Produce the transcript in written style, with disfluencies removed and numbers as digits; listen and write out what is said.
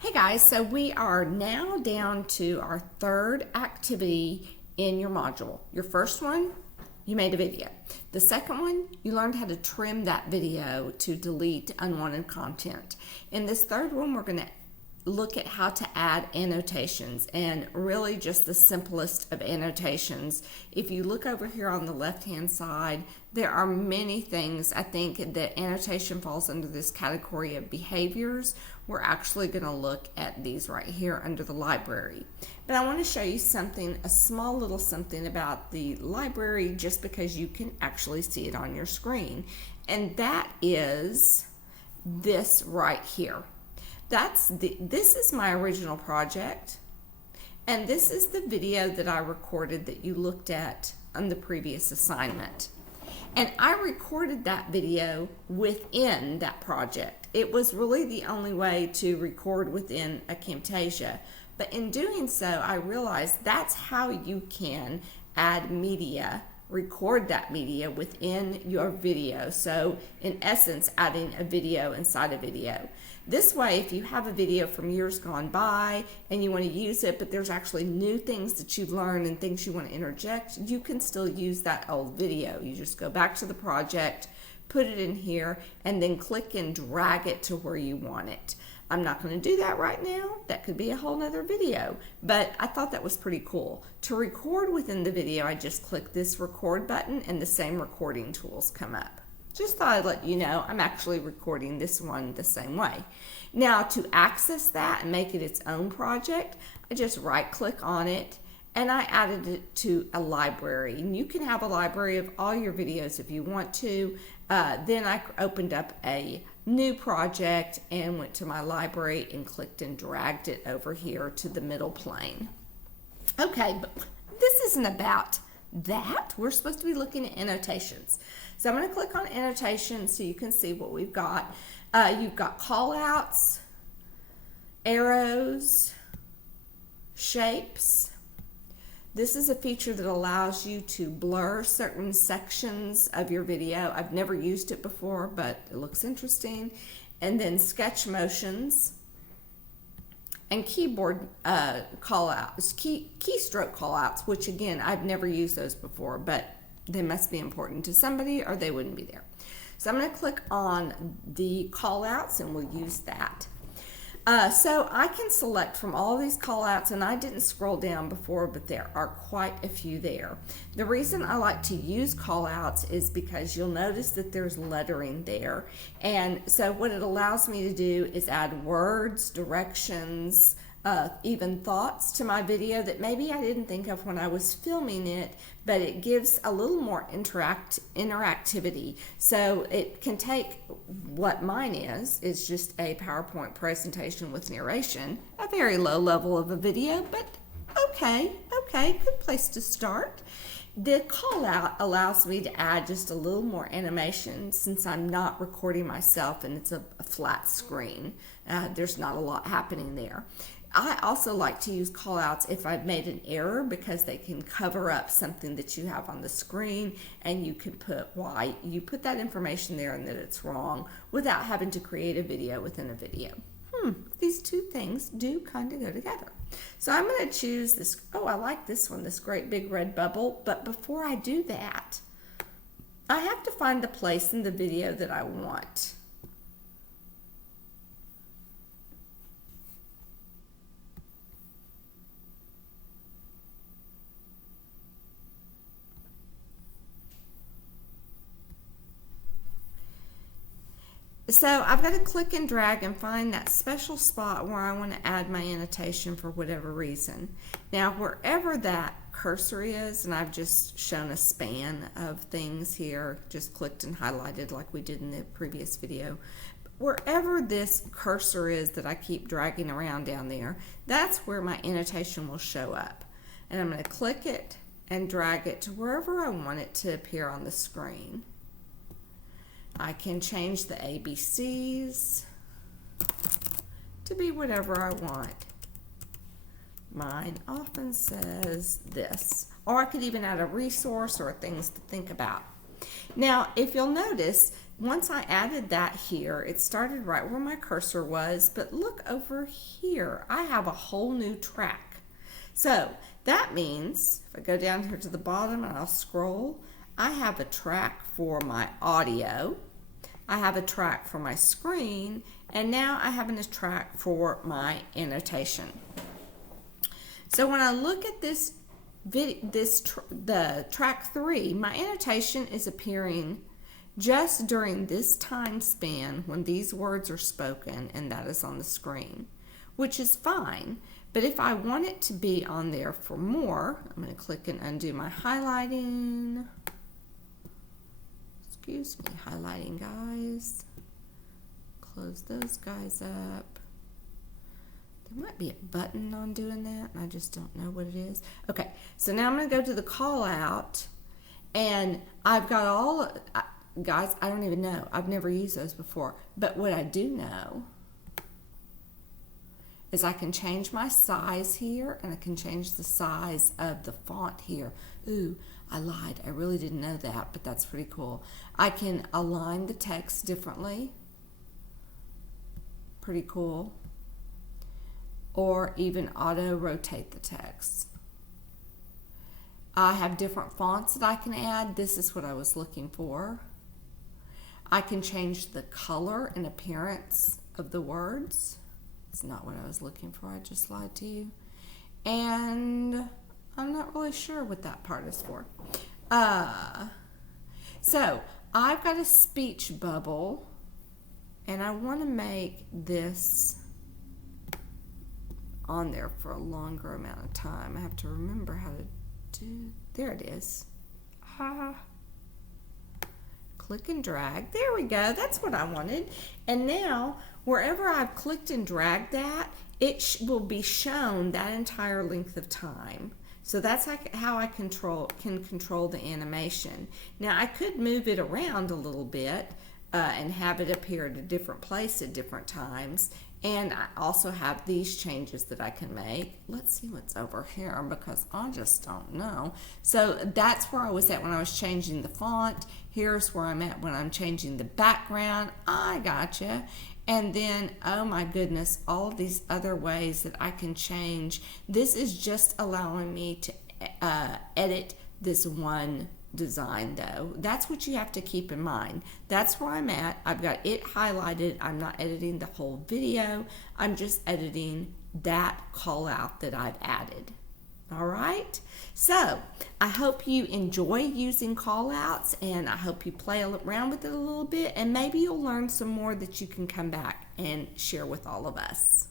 Hey guys, so we are now down to our third activity in your module. Your first one, you made a video. The second one, you learned how to trim that video to delete unwanted content. In this third one, we're going to look at how to add annotations, and really just the simplest of annotations. If you look over here on the left hand side, there are many things. I think that annotation falls under this category of behaviors. We're actually going to look at these right here under the library, but I want to show you something, a small little something about the library, just because you can actually see it on your screen, and that is this right here. This is my original project, and this is the video that I recorded that you looked at on the previous assignment. And I recorded that video within that project. It was really the only way to record within a Camtasia. But in doing so, I realized that's how you can add media, record that media within your video. So in essence, adding a video inside a video. This way, if you have a video from years gone by and you want to use it, but there's actually new things that you've learned and things you want to interject, you can still use that old video. You just go back to the project, put it in here, and then click and drag it to where you want it. I'm not going to do that right now. That could be a whole nother video, but I thought that was pretty cool. To record within the video, I just click this record button and the same recording tools come up. Just thought I'd let you know I'm actually recording this one the same way. Now, to access that and make it its own project, I just right click on it and I added it to a library. And you can have a library of all your videos if you want to. Then I opened up a new project and went to my library and clicked and dragged it over here to the middle plane. Okay, but this isn't about that. We're supposed to be looking at annotations. So I'm going to click on annotations so you can see what we've got. You've got call outs, arrows, shapes. This is a feature that allows you to blur certain sections of your video. I've never used it before, but it looks interesting. And then sketch motions and keyboard call-outs, keystroke call-outs, which again, I've never used those before, but they must be important to somebody or they wouldn't be there. So I'm going to click on the call-outs and we'll use that. So I can select from all these call-outs, and I didn't scroll down before, but there are quite a few there. The reason I like to use call-outs is because you'll notice that there's lettering there. And so what it allows me to do is add words, directions, even thoughts to my video that maybe I didn't think of when I was filming it, but it gives a little more interactivity. So it can take what mine is just a PowerPoint presentation with narration, a very low level of a video, but okay, good place to start. The call out allows me to add just a little more animation since I'm not recording myself and it's a flat screen. There's not a lot happening there. I also like to use call-outs if I've made an error, because they can cover up something that you have on the screen, and you can put why you put that information there and that it's wrong without having to create a video within a video. These two things do kind of go together. So I'm going to choose this. Oh, I like this one, this great big red bubble. But before I do that, I have to find the place in the video that I want. So I've got to click and drag and find that special spot where I want to add my annotation for whatever reason. Now, wherever that cursor is, and I've just shown a span of things here, just clicked and highlighted like we did in the previous video. Wherever this cursor is that I keep dragging around down there, that's where my annotation will show up. And I'm going to click it and drag it to wherever I want it to appear on the screen. I can change the ABCs to be whatever I want. Mine often says this. Or I could even add a resource or things to think about. Now, if you'll notice, once I added that here, it started right where my cursor was, but look over here, I have a whole new track. So that means if I go down here to the bottom and I'll scroll, I have a track for my audio, I have a track for my screen, and now I have a track for my annotation. So when I look at this the track 3, my annotation is appearing just during this time span when these words are spoken, and that is on the screen, which is fine. But if I want it to be on there for more, I'm going to click and undo my highlighting. Excuse me, highlighting guys. Close those guys up. There might be a button on doing that, and I just don't know what it is. Okay, so now I'm going to go to the call out, and I've got all, guys, I don't even know. I've never used those before. But what I do know is I can change my size here, and I can change the size of the font here. Ooh, I lied. I really didn't know that, but that's pretty cool. I can align the text differently. Pretty cool. Or even auto-rotate the text. I have different fonts that I can add. This is what I was looking for. I can change the color and appearance of the words. It's not what I was looking for. I just lied to you. And I'm not really sure what that part is for. So I've got a speech bubble, and I want to make this on there for a longer amount of time. I have to remember how to do, there it is. Click and drag, there we go, that's what I wanted. And now, wherever I've clicked and dragged that, it will be shown that entire length of time. So that's how I can control the animation. Now I could move it around a little bit and have it appear at a different place at different times. And I also have these changes that I can make. Let's see what's over here because I just don't know. So that's where I was at when I was changing the font. Here's where I'm at when I'm changing the background. I gotcha. And then, oh my goodness, all of these other ways that I can change. This is just allowing me to edit this one design though. That's what you have to keep in mind. That's where I'm at. I've got it highlighted. I'm not editing the whole video. I'm just editing that call out that I've added. All right. So I hope you enjoy using call outs, and I hope you play around with it a little bit, and maybe you'll learn some more that you can come back and share with all of us.